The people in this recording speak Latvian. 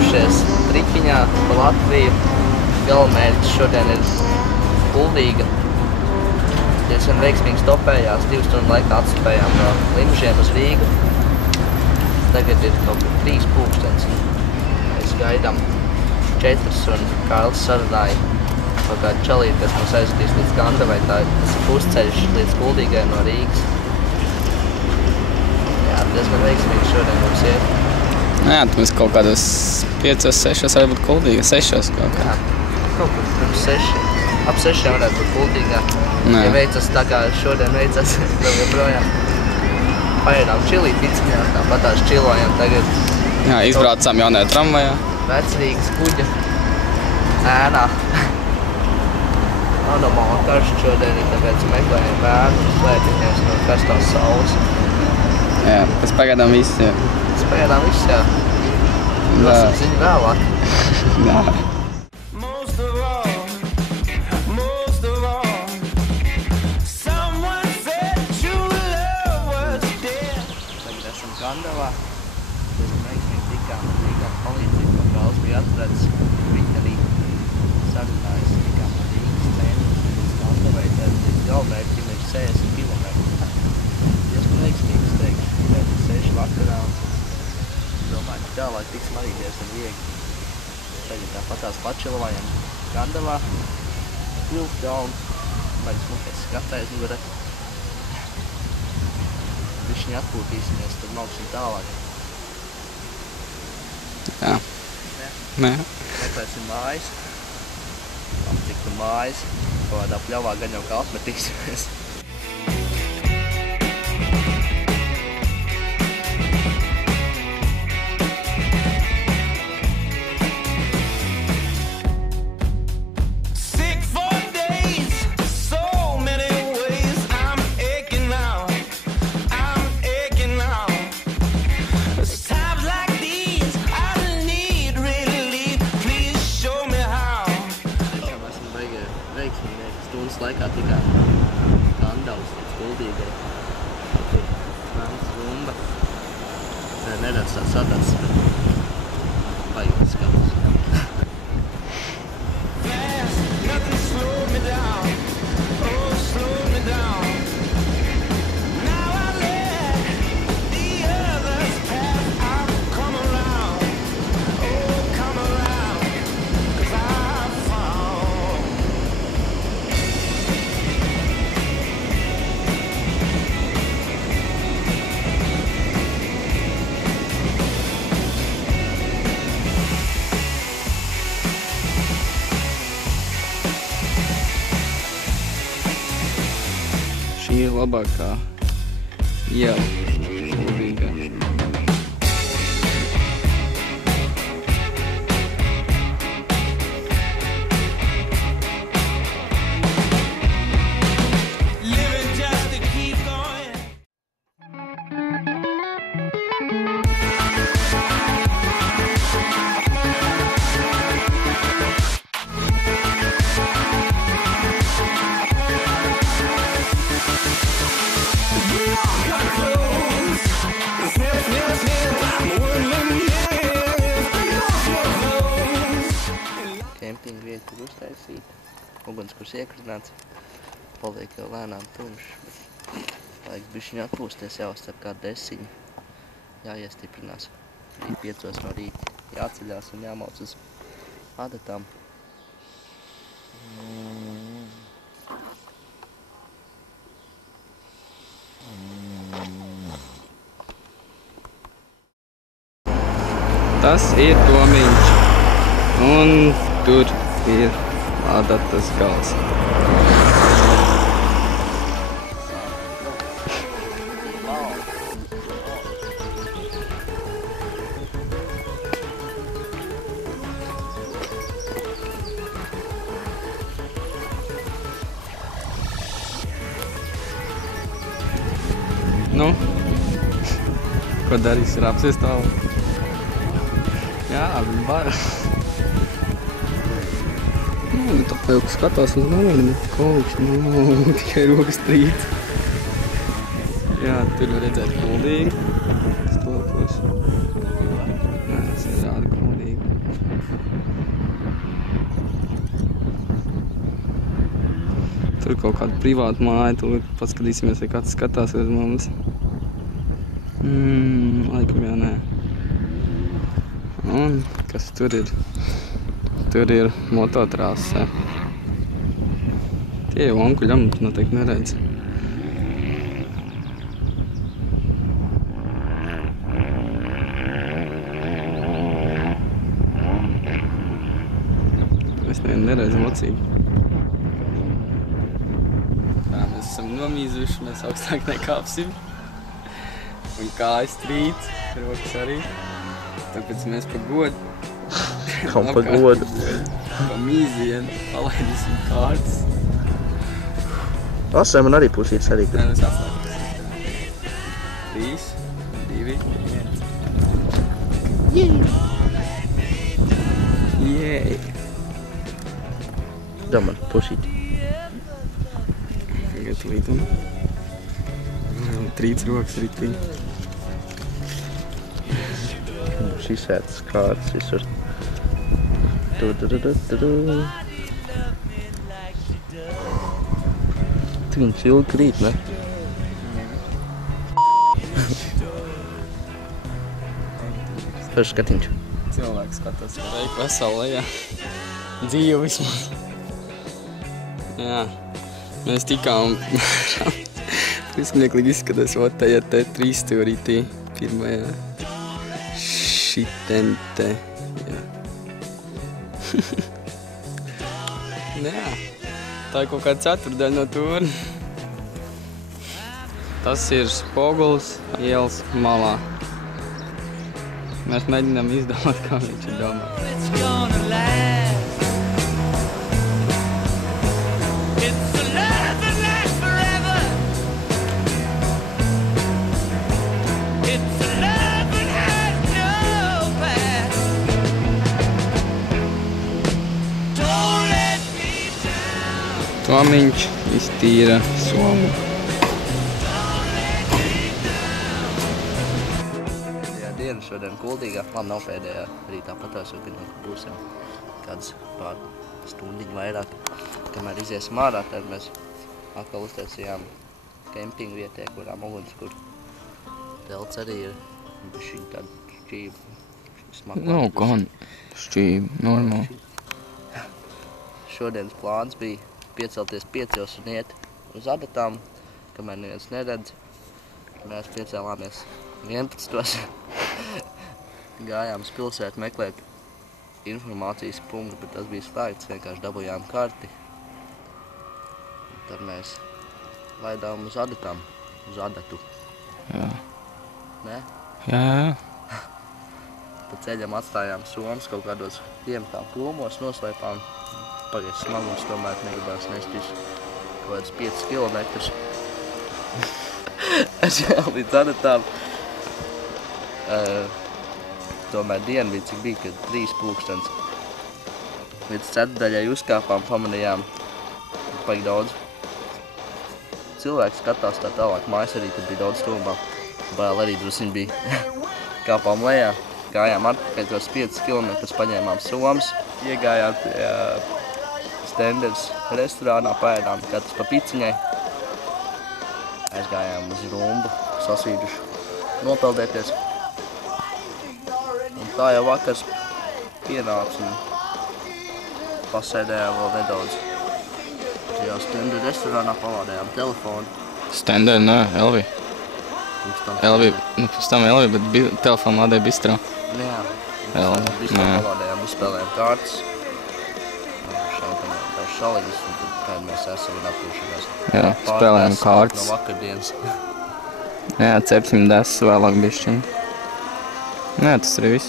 devušies triķiņā pa Latviju. Galamērķis šodien ir Kuldīga. Diezgan veiksmīgi stopējās, 2 stundu laikā atstopējām no Limžiem uz Rīgu. Tagad ir kaut kur 3 pulkstens. Mēs gaidām 4 un Kārlis sarunāja kaut kādu čalīti, kas mums aizvedīs līdz Gandavai. Tas ir pusceļš līdz Kuldīgai no Rīgas. Jā, diezgan veiksmīgi šodien mums iet. Jā, tad mēs kaut kādos 5, 6 varbūt Kuldīga, 6 kaut kā. Jā, kaut kur pirms 6. Ap 6 varētu būt Kuldīgā. Ja veicas tā kā šodien veicas, vēl joprojām. Paēdām čilī piciņā, tāpatās čilojam tagad. Jā, izbraucām jaunajā tramvajā. Vecrīgas kuģa ēnā. Anomāli karsts šodien ir, tāpēc meklējam bērnu, slēpjamies no karstās saules. Jā, tas pagaidām viss, jā. Tas pagaidām viss, jā. Dosim ziņu vēlāk. Jā. Gandavā. Mēs veiksmīgi tikām ar Rīgām palīdzību, ko Kārlis bija atradis. Viņi arī sarunājas tikām ar Rīgas centru līdz Gandavai. Līdz galamērķim ir 60 km. Diezgan veiksmīgi, es teikšu. Tagad ir 6 vakarā un domāju, ka tālāk tiksim arī diezgan viegli. Tagad tāpatās pačilojam Gandavā. Vilkā un baigi smukais skatājs mugurē. Višķiņi atpūtīsimies, tad mauksim tālāk. Jā. Nē. Meklēsim mājas. Aptiktu mājas. Kādā pļavā gan jau kā atmetīsimies. Stundas laikā tikām Gandavas līdz Kuldīgai. Tur Frants Rumba. Nedaudz tāds sadats, bet baigi skatus. Šī ir labākā iela Kuldīgā. Kempinga vieta ir uztaisīta. Ugunskurs iekrināts. Paliek jau lēnām tumšs. Vajag bišķiņ atpūsties jāuzcer kādu desiņu. Jāiestiprinās. Rīt 5 no rīta jāceļās un jāmauc uz adatām. Tas ir Tomiņš. Un tur ir Adatas gals. Nu, ko darīs? Ir apsies tālāk? Jā, viņi var. Nu, tā jau skatās uz mani, kaut tikai rokas trīt. Jā, tur var redzēt Kuldīgu. Tas to puši. Nē, tas ir rāda Kuldīgu. Tur kaut kāda privāta māja, tūlīt paskatīsimies, vai kāds skatās uz mums. Laikam jau nē. Un kas tur ir? Tur ir mototrāse. Tie jau onkuļam noteikti neredz. Es neredzu mocīgi. Tā, mēs esam nomīzuši, mēs augstāk nekāpsim. Un kājas trīc, rokas arī. Tāpēc mēs pa godu. Kam pa godu? Pa mīzienu, palaidīsim kārtas. Asē man arī pusīts arī. Nē, mēs atslēgsim. 3, 2, 1. Jej! Da man pusīt. Tagad līdum. Trīc rokas ritī. Šis ētas kārtas visur. Cik viņš ilgi krīt, ne? Paši skatiņš. Cilvēks skatās, ka veik veselu lejā. Dzīvu vismaz. Jā, mēs tikām Smieklīgi izskatās, ot, tajā te 3 stūrītī pirmajā. Šitente, jā. Jā, tā ir kaut kāda ceturdaļa no turna. Tas ir Spoguls ielas malā. Mēs mēģinām izdomāt, kā viņš ir domāts. Tomiņš iztīra somu. Pēdējā diena šodien kuldīgā. Labi, nav pēdējā. Arī tāpatās, jo būs jau kāds pār stundiņu vairāk. Kamēr iziesim ārā, tad mēs atkal uztaisījām kempingu vietē, kurām uguns, kur telts arī ir. Bišķiņ tādu šķību. Nav gan šķību, normāli. Šodienas plāns bija piecelties 5 un iet uz adatām, kamēr neviens neredz. Mēs piecēlāmies 11. Gājām uz pilsētu meklēt informācijas punktu, bet tas bija slēgts, vienkārši dabūjām karti. Tad mēs laidām uz adatām, uz adatu. Jā. Ne? Jā. Pa ceļam atstājām somas kaut kādos iemetām krūmos, noslēpām. Pagaies smagums, tomēr negribās nest kaut kādus 5 kilometrus. Es jau līdz adatām. Tomēr diena bija, cik bija, kad 3 pulkstens. Līdz ceturdaļai uzkāpām, pamanījām paik daudz. Cilvēki skatās tā tālāk, mājas arī tad bija daudz stūmā. Bail arī drusiņ bija. Kāpām lejā, gājām atpakaļ tos 5 kilometrus, paņēmām somas, iegājām Stenders restorānā, paēdām katrs pa piciņai. Aizgājām uz rumbu, sasīduši nopeldēties. Un tā jau vakars pienāca un pasēdējām vēl nedaudz. Tajā Stender restorānā palādējām telefonu. Stender, nē, Elvi. Elvi, nu pēc tam Elvi, bet telefonu lādēja bistrā. Jā, Elvi, bistrā palādējām, uzspēlējām kārtas. Šaliņas, un tad kādi mēs esam un atpūšamies. Jā, spēlējam kārtas. No vakardienas. Jā, cepsim desas vēlāk bišķiņu. Jā, tas arī viss.